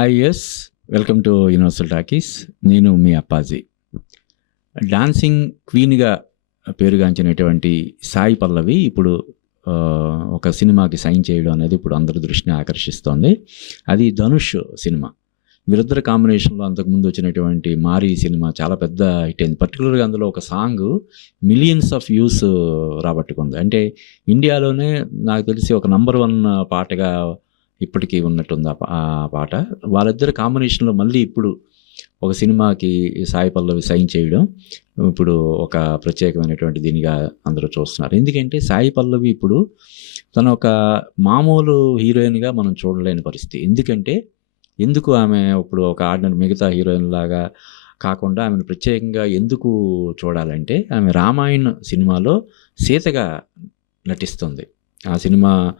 Hi yes welcome to Universal Talkies నేను మీ Appaji. Dancing క్వీన్గా పేరుగాంచినటువంటి సాయి పల్లవి ఇప్పుడు ఒక సినిమాకి సైన్ చేయడం అనేది ఇప్పుడు అందరి దృష్టిని ఆకర్షిస్తోంది. అది ధనుష్ సినిమా. వీరిద్దరు కాంబినేషన్లో అంతకుముందు వచ్చినటువంటి మారీ సినిమా చాలా పెద్ద హిట్ అయింది. పర్టికులర్గా అందులో ఒక సాంగ్ మిలియన్స్ ఆఫ్ వ్యూస్ రాబట్టుకుంది. అంటే ఇండియాలోనే నాకు తెలిసి ఒక నంబర్ వన్ పాటగా ఇప్పటికీ ఉన్నట్టుంది ఆ పాట. వాళ్ళిద్దరు కాంబినేషన్లో మళ్ళీ ఇప్పుడు ఒక సినిమాకి సాయి పల్లవి సైన్ చేయడం ఇప్పుడు ఒక ప్రత్యేకమైనటువంటి దీనిగా అందరూ చూస్తున్నారు. ఎందుకంటే సాయి పల్లవి ఇప్పుడు తన ఒక మామూలు హీరోయిన్గా మనం చూడలేని పరిస్థితి. ఎందుకంటే ఎందుకు ఆమె ఇప్పుడు ఒక ఆర్డినరీ మిగతా హీరోయిన్ లాగా కాకుండా ఆమెను ప్రత్యేకంగా ఎందుకు చూడాలంటే ఆమె రామాయణ సినిమాలో సీతగా నటిస్తుంది. ఆ సినిమా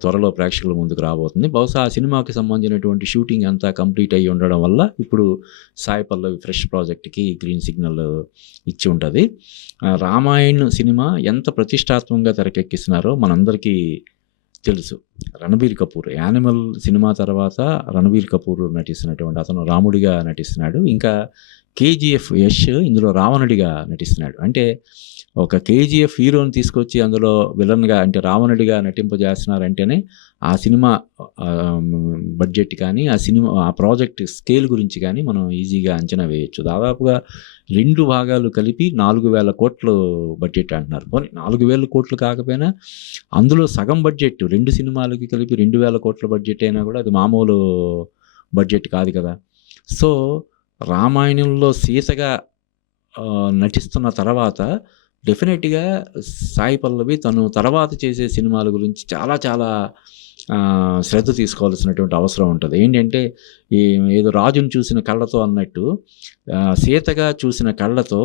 త్వరలో ప్రేక్షకుల ముందుకు రాబోతుంది. బహుశా ఆ సినిమాకి సంబంధించినటువంటి షూటింగ్ అంతా కంప్లీట్ అయ్యి ఉండడం వల్ల ఇప్పుడు సాయి పల్లవి ఫ్రెష్ ప్రాజెక్ట్కి గ్రీన్ సిగ్నల్ ఇచ్చి ఉంటుంది. రామాయణ్ సినిమా ఎంత ప్రతిష్టాత్మకంగా తెరకెక్కిస్తున్నారో మనందరికీ తెలుసు. రణబీర్ కపూర్ యానిమల్ సినిమా తర్వాత రణబీర్ కపూర్ నటిస్తున్నటువంటి అతను రాముడిగా నటిస్తున్నాడు. ఇంకా కేజీఎఫ్ యష్ ఇందులో రావణుడిగా నటిస్తున్నాడు. అంటే ఒక కేజీఎఫ్ హీరోని తీసుకొచ్చి అందులో విలన్గా అంటే రావణుడిగా నటింపజేస్తున్నారంటేనే ఆ సినిమా బడ్జెట్ కానీ ఆ సినిమా ఆ ప్రాజెక్ట్ స్కేల్ గురించి కానీ మనం ఈజీగా అంచనా వేయొచ్చు. దాదాపుగా రెండు భాగాలు కలిపి నాలుగు వేల కోట్లు బడ్జెట్ అంటున్నారు. పోనీ నాలుగు వేల కోట్లు కాకపోయినా అందులో సగం బడ్జెట్ రెండు సినిమాలకి కలిపి రెండు వేల కోట్ల బడ్జెట్ అయినా కూడా అది మామూలు బడ్జెట్ కాదు కదా. సో రామాయణంలో సీతగా నటిస్తున్న తర్వాత డెఫినెట్గా సాయి పల్లవి తను తర్వాత చేసే సినిమాల గురించి చాలా చాలా శ్రద్ధ తీసుకోవాల్సినటువంటి అవసరం ఉంటుంది. ఏంటంటే ఈ ఏదో రాజును చూసిన కళ్ళతో అన్నట్టు సీతగా చూసిన కళ్ళతో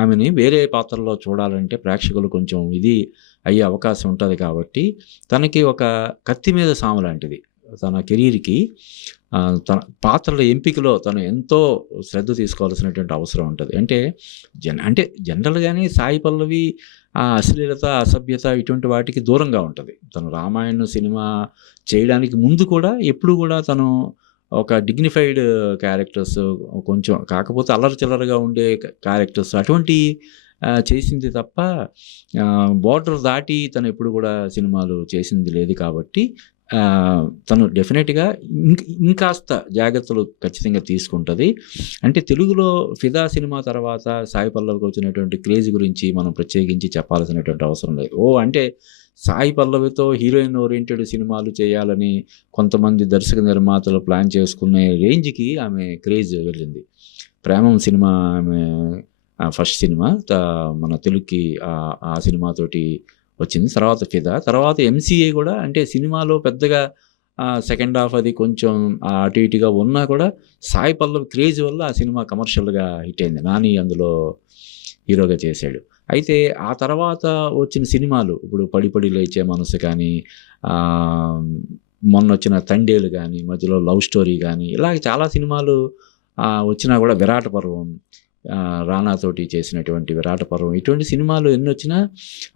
ఆమెని వేరే పాత్రలో చూడాలంటే ప్రేక్షకులు కొంచెం ఇది అయ్యే అవకాశం ఉంటుంది కాబట్టి తనకి ఒక కత్తి మీద సాము లాంటిది. తన కెరీర్కి తన పాత్రల ఎంపికలో తను ఎంతో శ్రద్ధ తీసుకోవాల్సినటువంటి అవసరం ఉంటుంది. అంటే జన్ అంటే జనరల్గానే సాయి పల్లవి ఆ అశ్లీలత అసభ్యత ఇటువంటి వాటికి దూరంగా ఉంటుంది. తను రామాయణ సినిమా చేయడానికి ముందు కూడా ఎప్పుడు కూడా తను ఒక డిగ్నిఫైడ్ క్యారెక్టర్స్ కొంచెం కాకపోతే అల్లరి చిల్లరగా ఉండే క్యారెక్టర్స్ అటువంటి చేసింది తప్ప బార్డర్ దాటి తను ఎప్పుడు కూడా సినిమాలు చేసింది లేదు కాబట్టి తను డెఫినెట్గా ఇంకాస్త జాగ్రత్తలు ఖచ్చితంగా తీసుకుంటుంది. అంటే తెలుగులో ఫిదా సినిమా తర్వాత సాయి పల్లవికి వచ్చినటువంటి క్రేజ్ గురించి మనం ప్రత్యేకించి చెప్పాల్సినటువంటి అవసరం లేదు. ఓ అంటే సాయి పల్లవితో హీరోయిన్ ఓరియంటెడ్ సినిమాలు చేయాలని కొంతమంది దర్శక నిర్మాతలు ప్లాన్ చేసుకునే రేంజ్కి ఆమె క్రేజ్ వెళ్ళింది. ప్రేమం సినిమా ఆమె ఫస్ట్ సినిమా మన తెలుగుకి ఆ సినిమాతోటి వచ్చింది. తర్వాత ఫిదా తర్వాత ఎంసీఏ కూడా అంటే సినిమాలో పెద్దగా సెకండ్ హాఫ్ అది కొంచెం అటు ఇటుగా ఉన్నా కూడా సాయి పల్లవి క్రేజ్ వల్ల ఆ సినిమా కమర్షియల్గా హిట్ అయింది. నాని అందులో హీరోగా చేశాడు. అయితే ఆ తర్వాత వచ్చిన సినిమాలు ఇప్పుడు పడి పడి లేచే మనసు కానీ మొన్న వచ్చిన తండేలు కానీ మధ్యలో లవ్ స్టోరీ కానీ ఇలాగ చాలా సినిమాలు వచ్చినా కూడా విరాట పర్వం రానాతోటి చేసినటువంటి విరాట పర్వం. ఇటువంటి సినిమాలు ఎన్ని వచ్చినా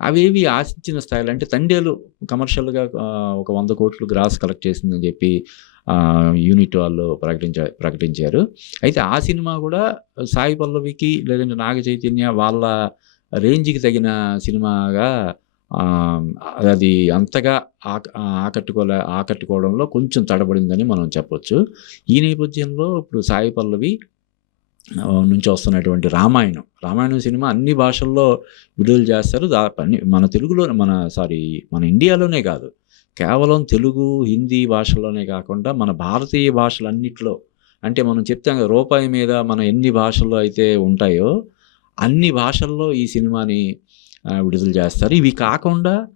అవేవి ఆశించిన స్థాయిలో అంటే తండేలు కమర్షియల్గా ఒక వంద కోట్లు గ్రాస్ కలెక్ట్ చేసిందని చెప్పి యూనిట్ వాళ్ళు ప్రకటించ ప్రకటించారు. అయితే ఆ సినిమా కూడా సాయి పల్లవికి లేదంటే నాగ చైతన్య వాళ్ళ రేంజ్కి తగిన సినిమాగా అది అంతగా ఆక ఆకట్టుకోలే ఆకట్టుకోవడంలో కొంచెం తడబడిందని మనం చెప్పొచ్చు. ఈ నేపథ్యంలో ఇప్పుడు సాయి పల్లవి నుంచి వస్తున్నటువంటి రామాయణం. రామాయణం సినిమా అన్ని భాషల్లో విడుదల చేస్తారు. దా మన తెలుగులో మన సారీ మన ఇండియాలోనే కాదు. కేవలం తెలుగు హిందీ భాషల్లోనే కాకుండా మన భారతీయ భాషలన్నిట్లో అంటే మనం చెప్తాం కదా రూపాయి మీద మన ఎన్ని భాషల్లో అయితే ఉంటాయో అన్ని భాషల్లో ఈ సినిమాని విడుదల చేస్తారు. ఇవి కాకుండా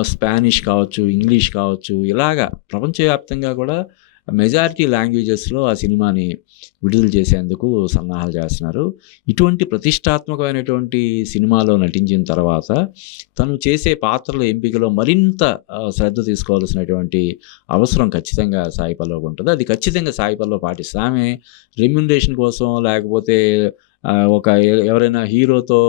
స్పానిష్ కావచ్చు ఇంగ్లీష్ కావచ్చు ఇలాగా ప్రపంచవ్యాప్తంగా కూడా మెజారిటీ లాంగ్వేజెస్లో ఆ సినిమాని విడుదల చేసేందుకు సన్నాహాలు చేస్తున్నారు. ఇటువంటి ప్రతిష్టాత్మకమైనటువంటి సినిమాలో నటించిన తర్వాత తను చేసే పాత్రల ఎంపికలో మరింత శ్రద్ధ తీసుకోవాల్సినటువంటి అవసరం ఖచ్చితంగా సాయి పల్లవికి ఉంటుంది. అది ఖచ్చితంగా సాయి పల్లవి పాటిస్తుంది. ఆమె రెమ్యునరేషన్ కోసం లేకపోతే ఒక ఎవరైనా హీరోతో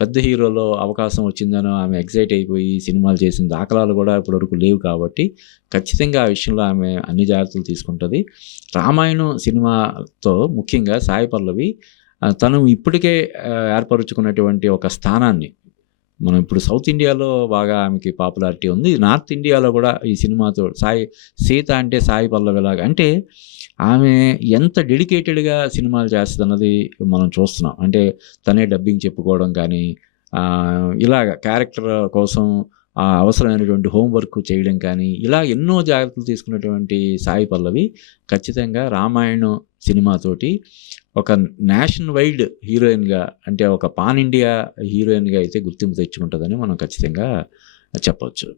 పెద్ద హీరోలో అవకాశం వచ్చిందనో ఆమె ఎగ్జైట్ అయిపోయి సినిమాలు చేసిన దాఖలాలు కూడా ఇప్పటివరకు లేవు కాబట్టి ఖచ్చితంగా ఆ విషయంలో ఆమె అన్ని జాగ్రత్తలు తీసుకుంటుంది. రామాయణం సినిమాతో ముఖ్యంగా సాయి పల్లవి తను ఇప్పటికే ఏర్పరచుకున్నటువంటి ఏర్పరుచుకున్నటువంటి ఒక స్థానాన్ని మనం ఇప్పుడు సౌత్ ఇండియాలో బాగా ఆమెకి పాపులారిటీ ఉంది. నార్త్ ఇండియాలో కూడా ఈ సినిమాతో సాయి సీత అంటే సాయి పల్లవిలాగా అంటే ఆమె ఎంత డెడికేటెడ్గా సినిమాలు చేస్తుందన్నది మనం చూస్తున్నాం. అంటే తనే డబ్బింగ్ చెప్పుకోవడం కానీ ఇలాగ క్యారెక్టర్ కోసం అవసరమైనటువంటి హోంవర్క్ చేయడం కానీ ఇలా ఎన్నో జాగ్రత్తలు తీసుకున్నటువంటి సాయి పల్లవి ఖచ్చితంగా రామాయణం సినిమాతోటి ఒక నేషన్ వైడ్ హీరోయిన్గా అంటే ఒక పాన్ ఇండియా హీరోయిన్గా అయితే గుర్తింపు తెచ్చుకుంటుందని మనం ఖచ్చితంగా చెప్పవచ్చు